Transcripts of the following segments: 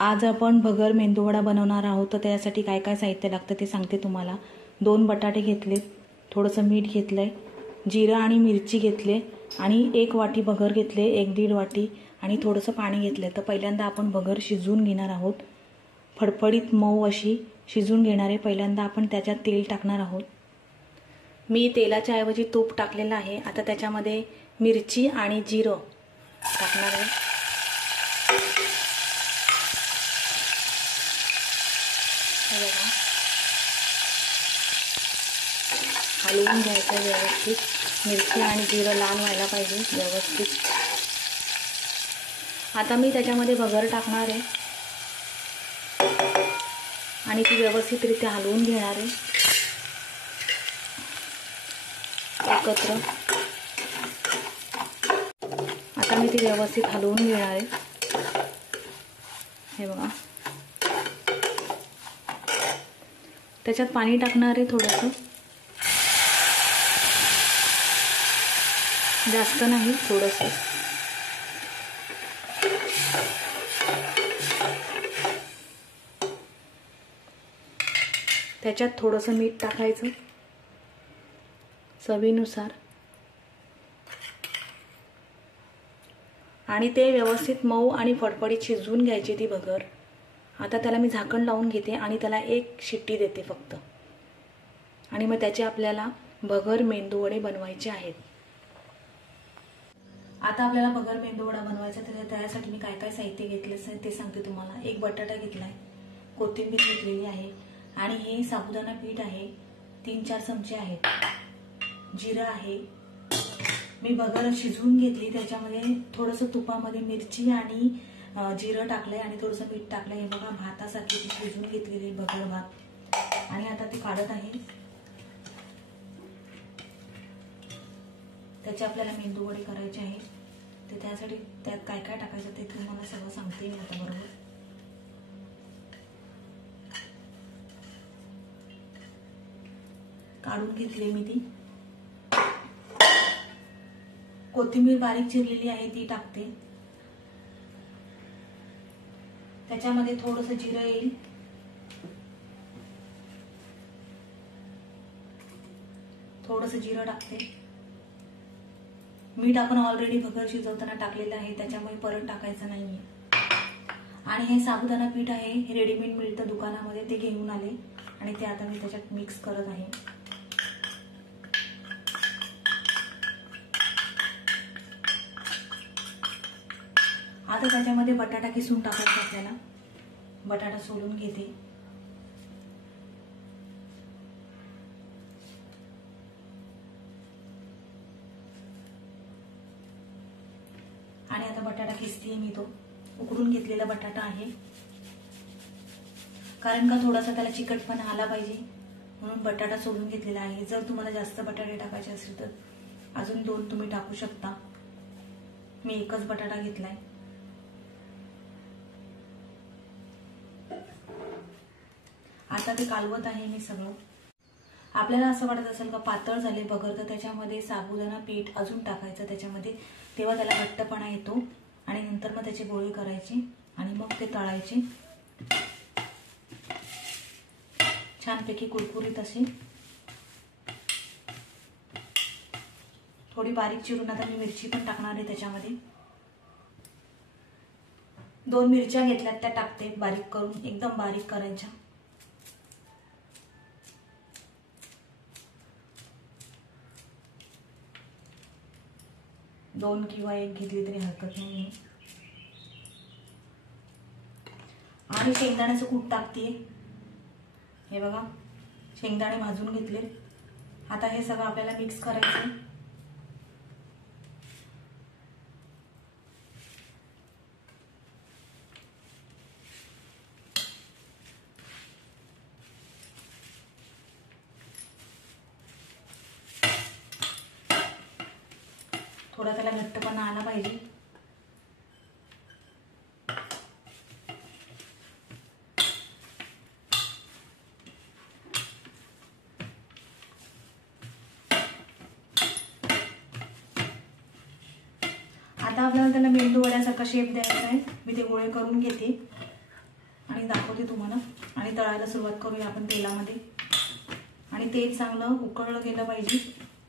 आज आपण भगर मेंदूवडा बनवणार आहोत। तर त्यासाठी काय काय साहित्य लागतं ते सांगते तुम्हाला। 2 बटाटे घेतले, थोडंसं मीठ घेतलंय, जिरं आणि मिरची घेतले आणि 1 वाटी भगर घेतले, 1-1.5 वाटी आणि थोडंसं पाणी घेतलं। तर पहिल्यांदा आपण भगर शिजवून घेणार आहोत, फडफडीत मऊ अशी शिजवून घेणार आहे। पहिल्यांदा आपण त्याच्यात तेल टाकणार आहोत। मी तेलाच्या ऐवजी तूप टाकलेलं आहे। आता त्याच्यामध्ये मिरची आणि जिरं टाकणार आहे। हलवून घ्यायचं व्यवस्थित। मिरची आणि जिरं लाल व्हायला पाहिजे व्यवस्थित। आता मी त्याच्यामध्ये भगर टाकणार आहे आणि ती व्यवस्थितरित्या हलवून घेणार आहे एकत्र। आता मी ती व्यवस्थित हलवून घेणार आहे। हे बघा, त्याच्यात पाणी टाकणार आहे थोडंसं, जास्त नाही, थोडंसं। त्याच्यात थोडंसं मीठ टाकायचं चवीनुसार आणि ते व्यवस्थित मऊ आणि फडफडीत शिजवून घ्यायची ती भगर। आता त्याला मी झाकण लावून घेते आणि त्याला 1 शिट्टी देते फक्त, आणि मग त्याचे आपल्याला भगर मेंदूवडे बनवायचे आहेत। आता आपल्याला भगर मेंदूवडा बनवायचा, तर त्यासाठी मी काय काय साहित्य घेतले ते सांगते तुम्हाला। 1 बटाटा घेतलाय, कोथिंबीर घेतलेली आहे आणि हे साबुदाणा पीठ आहे, 3-4 चमचे आहेत, जिरं आहे। मी भगर शिजवून घेतली, त्याच्यामध्ये थोडंसं तुपामध्ये मिरची आणि जिरं टाकलंय आणि थोडंसं मीठ टाकलंय। हे बघा, भातासारखी ती शिजवून घेतलेली भगर भात, आणि आता ती काढत आहे। त्याचे आपल्याला मेंदूवडे करायचे आहे, तर त्यासाठी त्यात काय काय टाकायचं ते तुम्हाला सगळं सांगते मी आता बरोबर। काढून घेतली मी ती। कोथिंबीर बारीक चिरलेली आहे ती टाकते। त्याच्यामध्ये थोडंसं जिरं येईल, थोडंसं जिरं टाकते। मीठ आपण ऑलरेडी भगर शिजवताना टाकलेलं आहे, त्याच्यामुळे परत टाकायचं नाहीये। आणि हे साबुदाणा पीठ आहे, हे रेडीमेड मिळतं दुकानामध्ये, ते घेऊन आले आणि ते आता मी त्याच्यात मिक्स करत आहे। आता त्याच्यामध्ये बटाटा किसून टाकायचा आपल्याला। बटाटा सोलून घेते। आणि आता बटाटा किसते मी, तो उकडून घेतलेला बटाटा आहे, कारण का थोडासा त्याला चिकटपणा आला पाहिजे म्हणून बटाटा सोलून घेतलेला आहे। जर तुम्हाला जास्त बटाटे टाकायचे असेल तर अजून 2 तुम्ही टाकू शकता। मी 1च बटाटा घेतलाय। आता ते कालवत आहे मी सगळं। आपल्याला असं वाटत असेल का पातळ झाले भगर, तर त्याच्यामध्ये साबुदाणा पीठ अजून टाकायचं त्याच्यामध्ये, तेव्हा त्याला घट्टपणा येतो आणि नंतर मग त्याचे गोळे करायचे आणि मग ते तळायचे छानपैकी कुरकुरीत असे। थोडी बारीक चिरून आता मी मिरची पण टाकणार आहे त्याच्यामध्ये। 2 मिरच्या घेतल्यात, त्या टाकते बारीक करून, एकदम बारीक करायच्या। दोन किंवा 1 घेतली तरी हरकत नाही। आणि शेंगदाण्याचं कूट टाकते। हे बघा, शेंगदाणे भाजून घेतले। आता हे सगळं आपल्याला मिक्स करायचं। थोडा त्याला घट्टपणा आला पाहिजे। आता आपल्याला त्याला मेंदू वड्यासारखा शेप द्यायचा आहे। मी ते गोळे करून घेते। आणि दाखवते तुम्हाला. आणि तळायला सुरुवात करूया आपण तेलामध्ये. आणि तेल चांगलं उकळलं गेलं पाहिजे.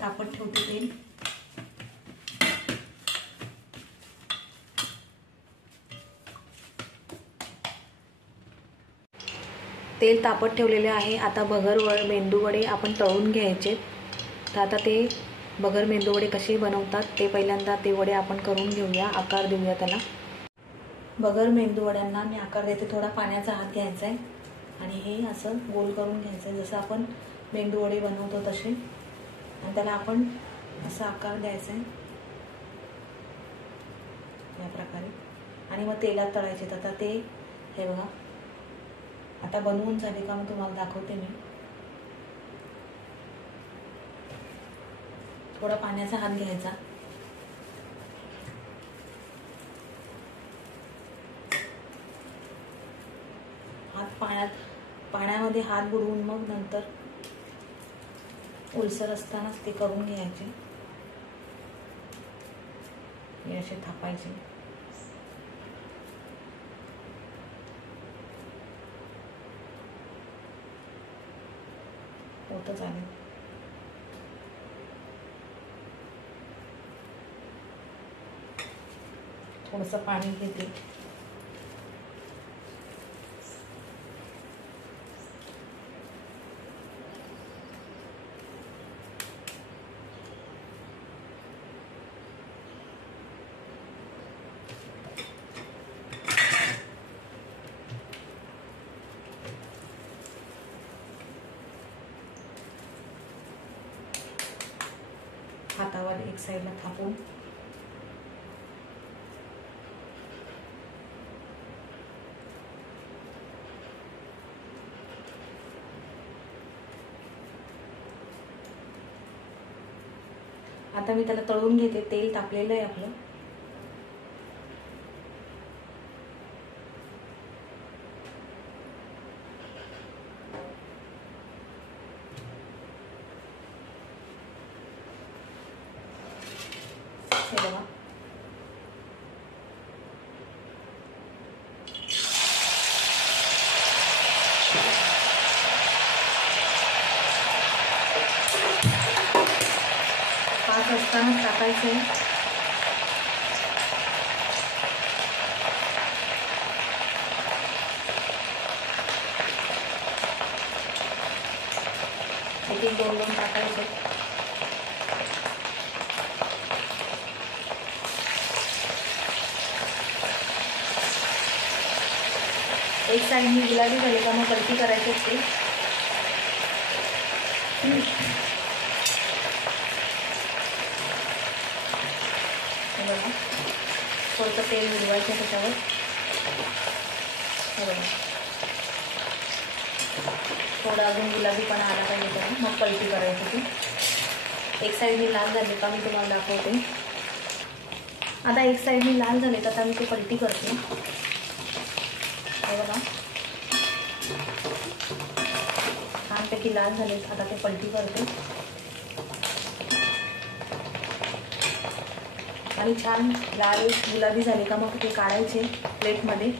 तापत ठेवते तेल. तेल तापत ठेवलेले आहे. आता मेंदू वडे आपण तळून घ्यायचे. तर आता ते बगर मेंदू वडे कसे बनवतात ते पहिल्यांदा ते वडे आपण करून घेऊया, आकार देऊया त्याला. बगर मेंदू वड्यांना मी आकार देते. थोडा पाण्याचा हात घ्यायचा आहे आणि हे असं गोल करून घ्यायचं आहे, जसं आपण मेंदू वडे बनवतो तसे. आणि त्याला आपण असा आकार द्यायचा आहे या प्रकारे. आणि मग तेलात तळायचे. आता ते हे बघा आता बनवून झाले का मग तुम्हाला दाखवते मी. थोडा पाण्याचा हात घ्यायचा. पाण्यामध्ये हात बुडवून मग नंतर ओलसर असतानाच ते करून घ्यायचे. हे असे थापायचे. होतं चालेल. थोडंसं पाणी घेते. हातावर एक साईडला थापून आता मी त्याला तळून घेते. तेल तापलेलं आहे आपलं. हे बघा पाच असतानाच टाकायचं आहे. एक दोन टाकायचे. एक साईडनी गुलाबी झाले का मग पलटी करायची असते. बघा थोडंसं तेल मिळवायचं त्याच्यावर. बघा थोडा अजून गुलाबीपणा आला पाहिजे त्याला, मग पलटी करायची ती. एक साईडनी लाल झाली का मी तुम्हाला दाखवते. आता एक साईडनी लाल झाले तर आता मी ते पलटी करते. हे बघा छानपैकी लाल झाले. आता ते पलटी करते आणि छान लाल गुलाबी झाले का मग ते काढायचे प्लेटमध्ये.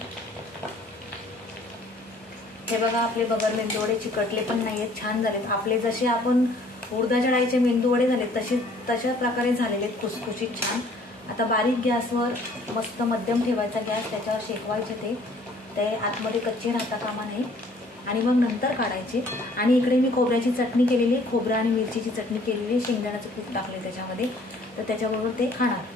हे बघा आपले बगर मेंदू वडे चिकटले पण नाही आहेत, छान झालेत आपले. जसे आपण उडदाच्या डाळीचे मेंदू वडे झाले तशा प्रकारे झालेले आहेत, खुसखुशीत छान. आता बारीक गॅसवर मस्त मध्यम ठेवायचा गॅस, त्याच्यावर शेकवायचे ते आतमध्ये कच्चे राहता कामा नये. आणि मग नंतर काढायचे. आणि इकडे मी खोबऱ्याची चटणी केलेली, खोबरा आणि मिरचीची चटणी केलेली, शेंगदाण्याचं कूट टाकले त्याच्यामध्ये, तर त्याच्याबरोबर ते खाणार.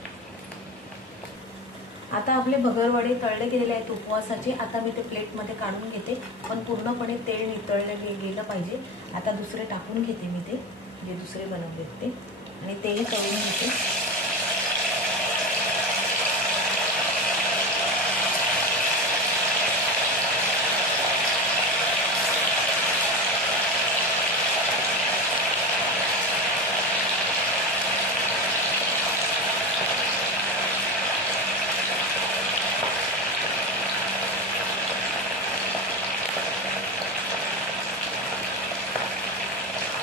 आता आपले बगर वडे तळले गेलेले आहेत उपवासाचे. आता मी ते प्लेटमध्ये काढून घेते, पण पूर्णपणे तेल नितळलं गेलं पाहिजे. आता दुसरे टाकून घेते मी ते, जे दुसरे बनवलेत ते, आणि तेही तळून घेते.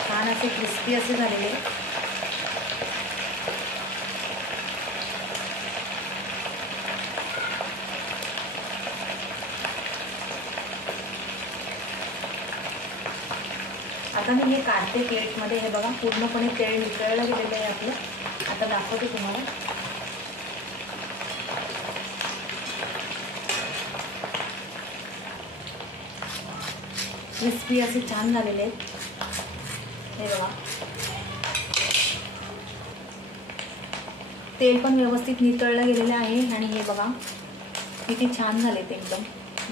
छान असे क्रिस्पी असे झालेले. आता मी हे काढते प्लेटमध्ये. हे बघा पूर्णपणे तेल नितळलं गेलेलं आहे आपलं. आता दाखवते तुम्हाला. क्रिस्पी असे छान झालेले आहेत. हे बघा तेल पण व्यवस्थित नितळलं गेलेलं आहे. आणि हे बघा किती छान झालेत, एकदम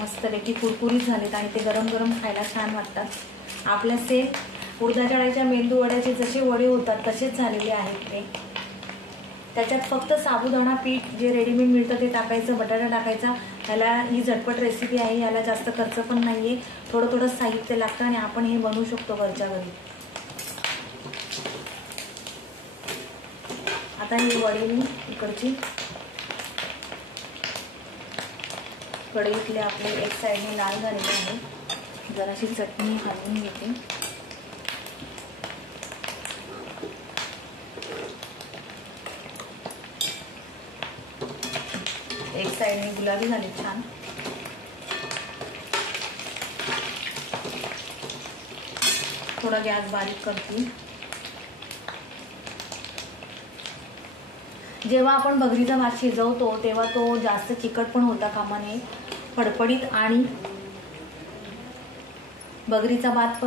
मस्तपैकी कुरकुरीत झालेत आणि ते गरम गरम खायला छान वाटतात. आपल्या सेम उडदाच्या डाळीच्या मेंदू वड्याचे जसे वडे होतात तसेच झालेले आहेत ते. त्याच्यात फक्त साबुदाणा पीठ जे रेडीमेड मिळतं ते टाकायचं, बटाटा टाकायचा. ह्याला ही झटपट रेसिपी आहे, याला जास्त खर्च पण नाही आहे. थोडं थोडं साहित्य लागतं आणि आपण हे बनवू शकतो घरच्या घरी. आता ही वडे मी इकडची कढईतले आपले एक साईडने लाल झालेले आहे. जराशी चटणी घालून घेते. एक साईडने गुलाबी झाले छान. थोडा गॅस बारीक करते. जेव्हा आपण भगरीचा भात शिजवतो तेव्हा तो जास्त चिकट पण होता कामा नये. फडफडीत आणि भगरीचा भात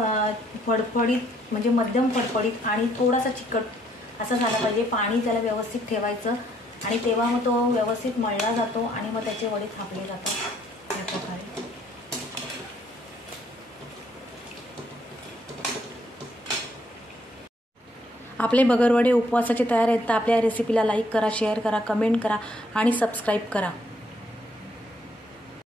फडफडीत म्हणजे मध्यम फडफडीत आणि थोडासा चिकट असा झाला पाहिजे. पाणी त्याला व्यवस्थित ठेवायचं आणि तेव्हा मग तो व्यवस्थित मळला जातो आणि मग त्याचे वडे थापले जातात या प्रकारे. आपले भगरवडे उपवासाचे तयार आहेत. तर आपल्या रेसिपीला लाईक करा, शेअर करा, कमेंट करा आणि सबस्क्राईब करा.